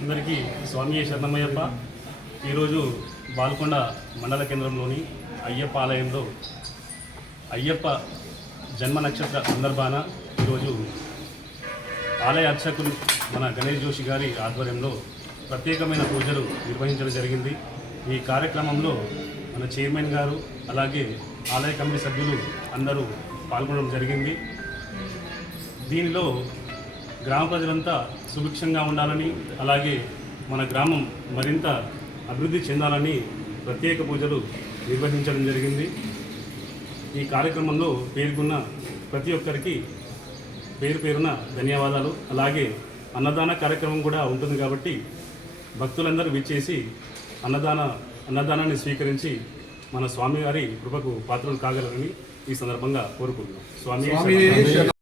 అందరికీ స్వామి శరణమయ్యప్ప. ఈరోజు బాల్కొండ మండల కేంద్రంలోని అయ్యప్ప ఆలయంలో అయ్యప్ప జన్మ నక్షత్ర సందర్భాన ఈరోజు ఆలయ అర్చకులు మన గణేష్ జోషి గారి ఆధ్వర్యంలో ప్రత్యేకమైన పూజలు నిర్వహించడం జరిగింది. ఈ కార్యక్రమంలో మన చైర్మన్ గారు అలాగే ఆలయ కమిటీ సభ్యులు అందరూ పాల్గొనడం జరిగింది. దీనిలో గ్రామ ప్రజలంతా సుభిక్షంగా ఉండాలని అలాగే మన గ్రామం మరింత అభివృద్ధి చెందాలని ప్రత్యేక పూజలు నిర్వహించడం జరిగింది. ఈ కార్యక్రమంలో పేర్కొన్న ప్రతి ఒక్కరికి పేరు పేరున ధన్యవాదాలు. అలాగే అన్నదాన కార్యక్రమం కూడా ఉంటుంది కాబట్టి భక్తులందరూ విచ్చేసి అన్నదానాన్ని స్వీకరించి మన స్వామివారి కృపకు పాత్రలు కాగలరని ఈ సందర్భంగా కోరుకుంటున్నాం. స్వామి